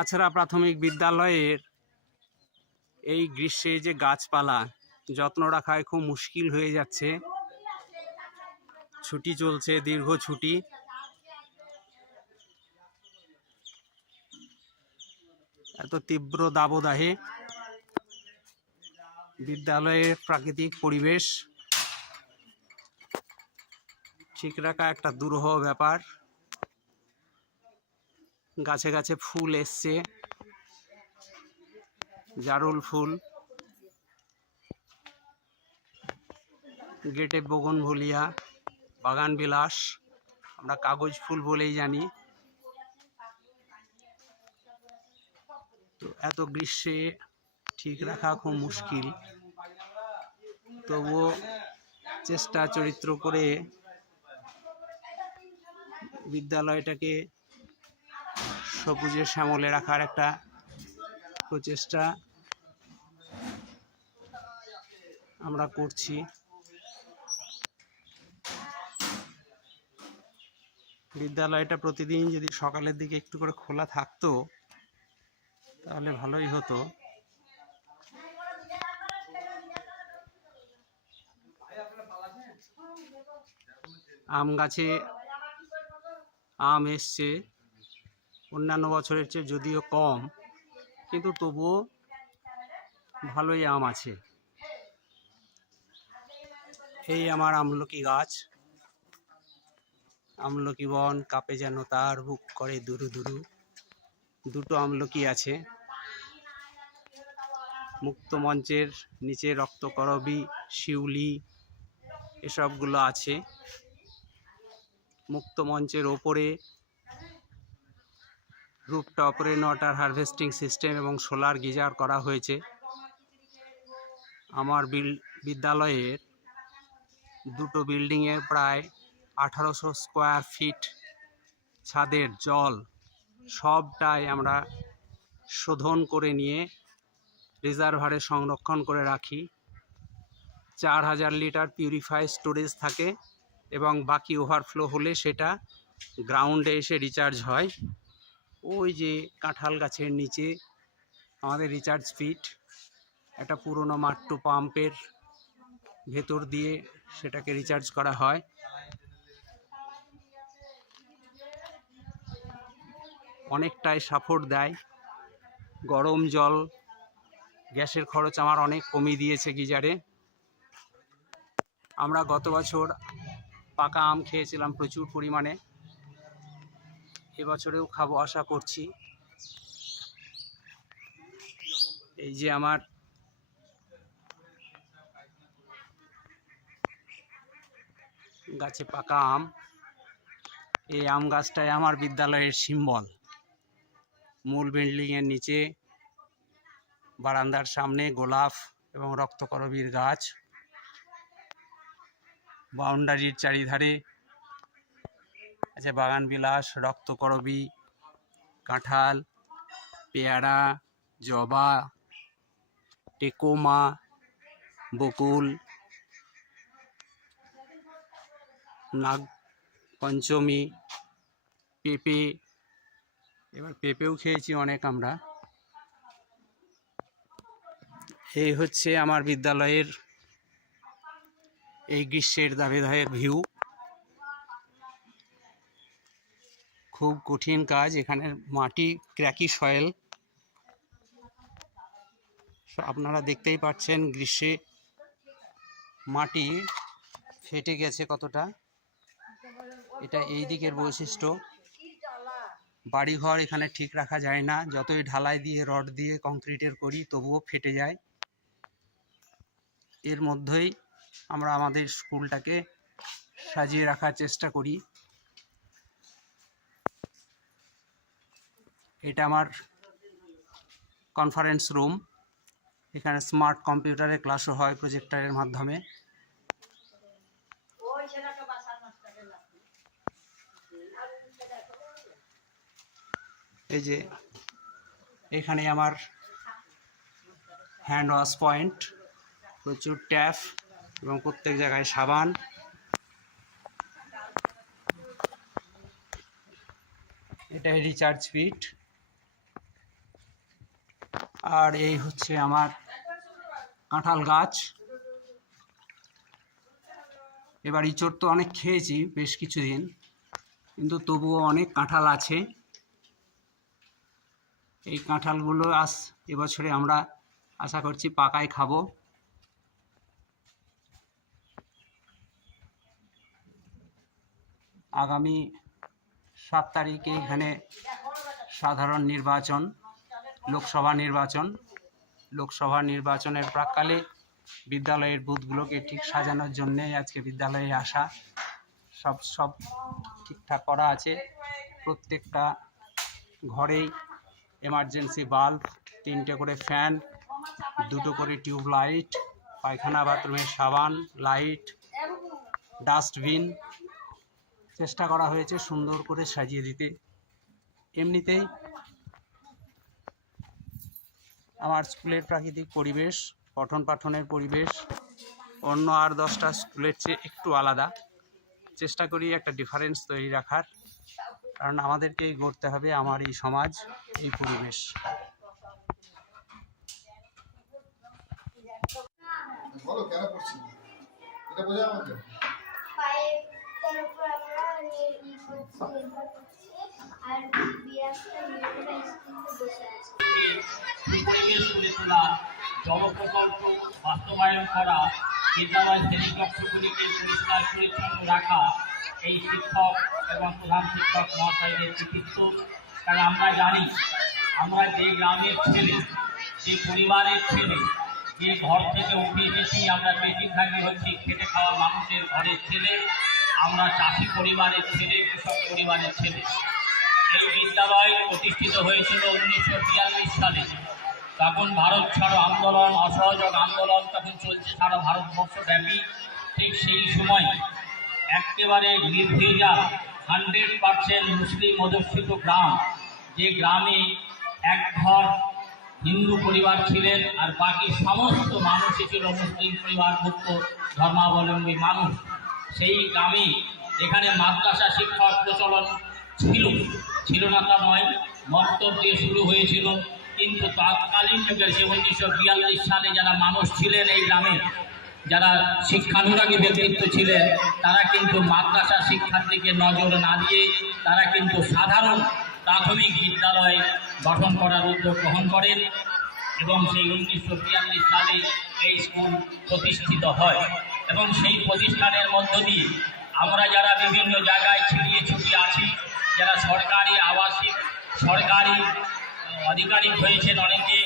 আছড়া প্রাথমিক বিদ্যালয়ের এই গ্রীষ্মে যে গাছপালা যত্ন রাখায় খুব মুশকিল হয়ে যাচ্ছে। ছুটি চলছে, দীর্ঘ ছুটি। এত তীব্র দাবদাহে বিদ্যালয়ের প্রাকৃতিক পরিবেশ ঠিক রাখা একটা দুরূহ ব্যাপার। গাছে গাছে ফুল এসছে, জারুল ফুল, গেটে বগনভলিয়া, বাগান বিলাস, আমরা কাগজ ফুল বলেই জানি। তো এত গ্রীষ্মে ঠিক রাখা খুব মুশকিল, তবুও চেষ্টা চরিত্র করে বিদ্যালয়টাকে সবুজে শ্যামলে রাখার একটা প্রচেষ্টা আমরা করছি। বিদ্যালয়টা প্রতিদিন যদি সকালের দিকে একটু করে খোলা থাকতো তাহলে ভালোই হতো। আম গাছে আম এসছে, অন্যান্য বছরের চেয়ে যদিও কম, কিন্তু তবুও ভালোই আম আছে। এই আমার আমলকি গাছ, আমলকি বন কাঁপে যেন তার বুক করে দুরু দুরু। দুটো আমলকি আছে। মুক্ত মঞ্চের নিচে রক্তকরবী, শিউলি এসবগুলো আছে। মুক্ত মঞ্চের ওপরে rooftop rain water harvesting system এবং সোলার গিজার করা হয়েছে। আমার বিদ্যালয়ের দুটো বিল্ডিংয়ের প্রায় 1800 স্কোয়ার ফিট ছাদের জল সবটাই আমরা শোধন করে নিয়ে রিজার্ভারে সংরক্ষণ করে রাখি। 4000 লিটার পিউরিফাই স্টোরেজ থাকে এবং বাকি ওভারফ্লো হলে সেটা গ্রাউন্ডে এসে রিচার্জ হয়। ওই যে কাঁঠাল গাছের নিচে আমাদের রিচার্জ পিট, একটা পুরনো মাট্টু পাম্পের ভেতর দিয়ে সেটাকে রিচার্জ করা হয়। অনেকটাই সাপোর্ট দেয়। গরম জল, গ্যাসের খরচ আমার অনেক কমিয়ে দিয়েছে গিজারে। আমরা গত বছর পাকা আম খেয়েছিলাম প্রচুর পরিমাণে, এবছরেও খাবো আশা করছি। এই যে আমার গাছে পাকা আম, এই আম গাছটাই আমার বিদ্যালয়ের সিম্বল। মূল বিল্ডিংয়ের নিচে বারান্দার সামনে গোলাপ এবং রক্তকরবীর গাছ, বাউন্ডারির চারিধারে আছে বাগান বিলাস, রক্তকরবী, কাঁঠাল, পেয়ারা, জবা, টেকোমা, বকুল, নাগ পঞ্চমী, পেঁপে। এবার পেঁপেও খেয়েছি অনেক আমরা। এই হচ্ছে আমার বিদ্যালয়ের এই গ্রীষ্মের দাবেদাহের ভিউ। খুব কঠিন কাজ, এখানে মাটি ক্র্যাকি সয়েল, আপনারা দেখতেই পাচ্ছেন গ্রীষ্মে মাটি ফেটে গেছে কতটা। এটা এই দিকের বৈশিষ্ট্য। বাড়িঘর এখানে ঠিক রাখা যায় না, যতই ঢালাই দিয়ে রড দিয়ে কংক্রিটের করি তবুও ফেটে যায়। এর মধ্যেই আমরা আমাদের স্কুলটাকে সাজিয়ে রাখার চেষ্টা করি। এটা আমার কনফারেন্স রুম, এখানে স্মার্ট কম্পিউটারে ক্লাসও হয় প্রজেক্টরের মাধ্যমে। এই যে এখানে আমার হ্যান্ড ওয়াশ পয়েন্ট, প্রচুর ট্যাপ এবং প্রত্যেক জায়গায় সাবান। এটাই রিচার্জ পিট। আর এই হচ্ছে আমার কাঁঠাল গাছ। এবার ইঁচড় তো অনেক খেয়েছি বেশ কিছুদিন, কিন্তু তবুও অনেক কাঁঠাল আছে। এই কাঁঠালগুলো এবছরে আমরা আশা করছি পাকায় খাবো। আগামী 7 তারিখে এখানে সাধারণ নির্বাচন, লোকসভা নির্বাচনের প্রাক্কালে বিদ্যালয়ের বুথগুলোকে ঠিক সাজানোর জন্যেই আজকে বিদ্যালয়ে আসা। সব ঠিকঠাক করা আছে। প্রত্যেকটা ঘরেই এমার্জেন্সি বাল্ব, 3টে করে ফ্যান, 2টো করে টিউব লাইট, পায়খানা বাথরুমের সাবান, লাইট, ডাস্টবিন চেষ্টা করা হয়েছে সুন্দর করে সাজিয়ে দিতে। এমনিতেই আমার স্কুলের প্রাকৃতিক পরিবেশ, পঠন পাঠনের পরিবেশ অন্য আর 10টা স্কুলের চেয়ে একটু আলাদা। চেষ্টা করি একটা ডিফারেন্স তৈরি রাখার, কারণ আমাদেরকেই গড়তে হবে আমার এই সমাজ, এই পরিবেশ। বলো কেন করছি এটা বোঝা আমাকে পায়ের উপর আমরা আর বিরাটটা নিয়ে স্কুলে বসে আছে। পরিবেশ গড়ে তোলা, জনপ্রকল্প বাস্তবায়ন করা, বিদ্যালয় শ্রেণীকক্ষগুলিকে পরিষ্কার পরিচ্ছন্ন রাখা এই শিক্ষক এবং প্রধান শিক্ষক মহাশয়দের কৃতিত্ব। কারণ আমরা জানি আমরা যে গ্রামের ছেলে, যে পরিবারের ছেলে, যে ঘর থেকে উঠে এসেছি, আমরা বেশিরভাগই হচ্ছি খেটে খাওয়া মানুষের ঘরের ছেলে, আমরা চাষি পরিবারের ছেলে, কৃষক পরিবারের ছেলে। এই বিদ্যালয় প্রতিষ্ঠিত হয়েছিল 1942 সালে। তখন ভারত ছাড়ো আন্দোলন, অসহযোগ আন্দোলন তখন চলছে সারা ভারতবর্ষব্যাপী। ঠিক সেই সময় একেবারে নির্ভেজাল 100% মুসলিম অধ্যুষিত গ্রাম, যে গ্রামে এক ঘর হিন্দু পরিবার ছিলেন আর বাকি সমস্ত মানুষই ছিল মুসলিম পরিবারভুক্ত ধর্মাবলম্বী মানুষ। সেই গ্রামে এখানে মাদ্রাসা শিক্ষার প্রচলন ছিল না তা নয়, মক্তব দিয়ে শুরু হয়েছিল। কিন্তু তৎকালীন যুগে 1942 সালে যারা মানুষ ছিলেন এই গ্রামে, যারা শিক্ষানুরাগী ব্যক্তিত্ব ছিলেন, তারা কিন্তু মাদ্রাসা শিক্ষার দিকে নজর না দিয়ে তারা কিন্তু সাধারণ প্রাথমিক বিদ্যালয় গঠন করার উদ্যোগ গ্রহণ করেন এবং সেই 1942 সালে এই স্কুল প্রতিষ্ঠিত হয়। এবং সেই প্রতিষ্ঠানের মধ্য দিয়ে আমরা যারা বিভিন্ন জায়গায় ছিটিয়ে ছুটিয়ে আছি, যারা সরকারি আবাসিক সরকারি আধিকারিক হয়েছেন অনেকে,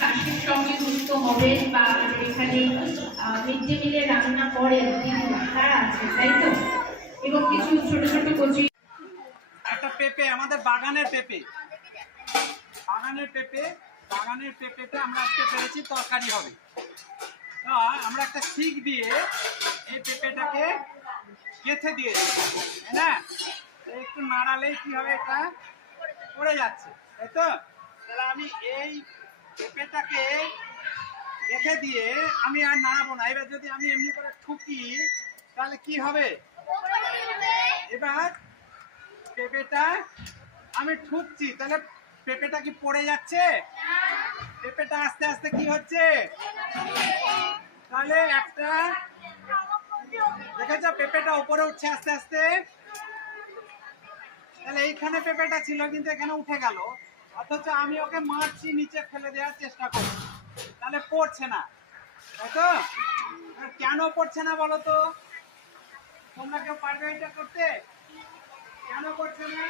চাষের সঙ্গে যুক্ত হবেন বা আমাদের এখানে মিড ডে মিলে রান্না করেন দিদিরা তারা আছে, তাই তো? এবং কিছু ছোট ছোট কচি একটা পেঁপে, আমাদের বাগানের পেঁপে, বাগানের পেঁপেটা আমরা আজকে পেরেছি, তরকারি হবে। তা আমরা একটা শিক দিয়ে এই পেঁপেটাকে গেঁথে দিয়েছি, তাই না? তো একটু নাড়ালেই কি হবে, এটা পড়ে যাচ্ছে, তাই তো? তাহলে আমি এই পেঁপেটাকে গেঁথে দিয়ে আমি আর নাড়াবো না। এবার যদি আমি এমনি করে ঠুকি তাহলে কি হবে? এবার পেঁপেটা আমি ঠুকছি, তাহলে পেঁপেটা কি পড়ে যাচ্ছে? পেঁপেটা আস্তে আস্তে কি হচ্ছে? তাহলে একটা দেখেছো, পেঁপেটা উপরে উঠছে আস্তে আস্তে। তাহলে এইখানে পেঁপেটা ছিল, কিন্তু এখানে উঠে গেল, অথচ আমি ওকে মারছি, নিচে ফেলে দেওয়ার চেষ্টা করছি, তাহলে পড়ছে না, তাই তো? কেন পড়ছে না বলো তো? তোমরা কেউ পারবে এটা করতে? কেন করছে না?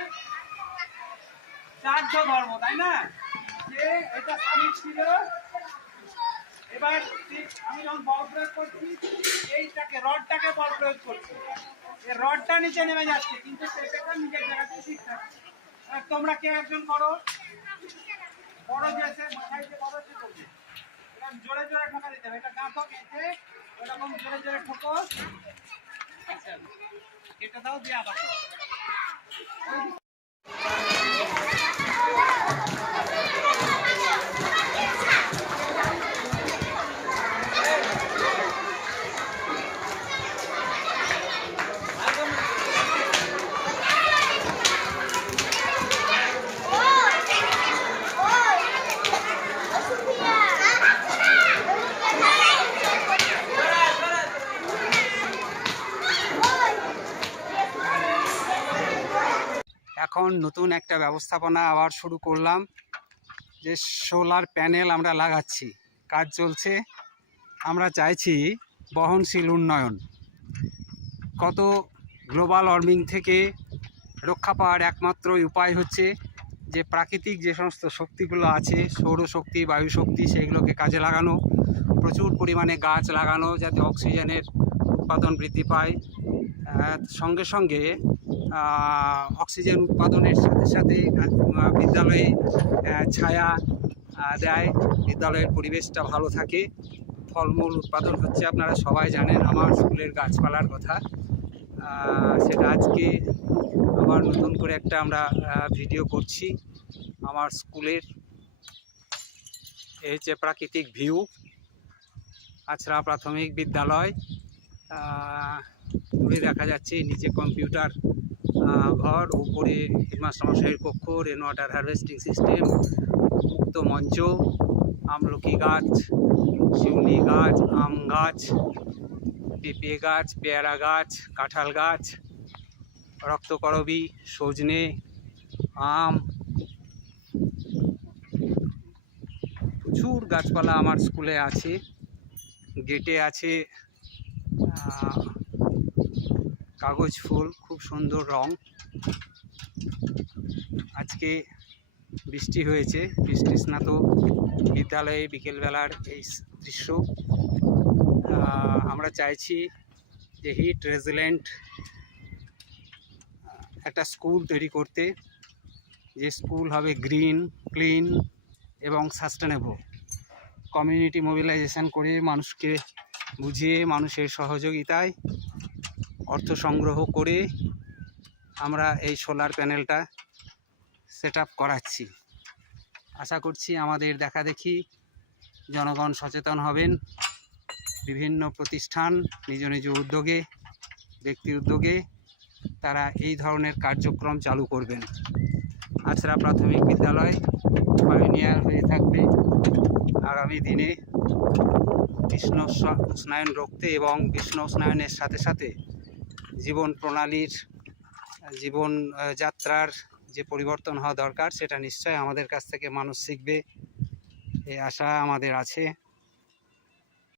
চার্য ধর্ম, তাই না? যে এটা স্থির ছিল, এবার আমি যখন বল প্রয়োগ করছি, এইটাকে রডটাকে বল প্রয়োগ করছি, এই রডটা নিচে নেমে যাচ্ছে, কিন্তু পেঁপেটা নিজের জায়গাতে ঠিক থাকছে। আর তোমরা কেউ একজন করো, বড় যে মাথায় যে বড় সে করবে, এটা জোরে জোরে ঠোকা দিতে হবে, এটা গাঁথো গেঁথে ওরকম জোরে জোরে ঠোকো। আচ্ছা, এটা দাও, দিয়ে আবার করো। এখন নতুন একটা ব্যবস্থাপনা আবার শুরু করলাম, যে সোলার প্যানেল আমরা লাগাচ্ছি, কাজ চলছে। আমরা চাইছি বহনশীল উন্নয়ন। কত গ্লোবাল ওয়ার্মিং থেকে রক্ষা পাওয়ার একমাত্র উপায় হচ্ছে যে প্রাকৃতিক যে সমস্ত শক্তিগুলো আছে, সৌরশক্তি, বায়ুশক্তি, সেইগুলোকে কাজে লাগানো, প্রচুর পরিমাণে গাছ লাগানো, যাতে অক্সিজেনের উৎপাদন বৃদ্ধি পায়। সঙ্গে সঙ্গে অক্সিজেন উৎপাদনের সাথে সাথে বিদ্যালয়ে ছায়া দেয়, বিদ্যালয়ের পরিবেশটা ভালো থাকে। ফলমূল উৎপাদন হচ্ছে, আপনারা সবাই জানেন আমার স্কুলের গাছপালার কথা। সেটা আজকে আবার নতুন করে একটা আমরা ভিডিও করছি আমার স্কুলের। এই হচ্ছে প্রাকৃতিক ভিউ, আছড়া প্রাথমিক বিদ্যালয়। দূরে দেখা যাচ্ছে নিচে কম্পিউটার ঘর, উপরে হেডমাস্টারমশাইয়ের কক্ষ, রেন ওয়াটার হারভেস্টিং সিস্টেম, মুক্ত মঞ্চ, আমলকি গাছ, শিউলি গাছ, আম গাছ, পেঁপে গাছ, পেয়ারা গাছ, কাঁঠাল গাছ, রক্তকরবী, সজনে, আম, প্রচুর গাছপালা আমার স্কুলে আছে। গেটে আছে কাগজ ফুল, খুব সুন্দর রং। আজকে বৃষ্টি হয়েছে, বৃষ্টি স্নাত বিদ্যালয়ে বিকেলবেলার এই দৃশ্য। আমরা চাইছি যে হিট রেজিলেন্ট একটা স্কুল তৈরি করতে, যে স্কুল হবে গ্রিন, ক্লিন এবং সাস্টেনেবল। কমিউনিটি মোবিলাইজেশন করে, মানুষকে বুঝিয়ে, মানুষের সহযোগিতায় অর্থ সংগ্রহ করে আমরা এই সোলার প্যানেলটা সেট আপ করাচ্ছি। আশা করছি আমাদের দেখাদেখি জনগণ সচেতন হবেন। বিভিন্ন প্রতিষ্ঠান নিজ নিজ উদ্যোগে, ব্যক্তি উদ্যোগে তারা এই ধরনের কার্যক্রম চালু করবেন। আছড়া প্রাথমিক বিদ্যালয় পায়োনিয়ার হয়ে থাকবে আগামী দিনে কৃষ্ণ উষ্ণায়ন রুখতে এবং কৃষ্ণ উষ্ণায়নের সাথে সাথে জীবন প্রণালীর জীবন যাত্রার যে পরিবর্তন হওয়া দরকার সেটা নিশ্চয়ই আমাদের কাছ থেকে মানুষ শিখবে, এই আশা আমাদের আছে।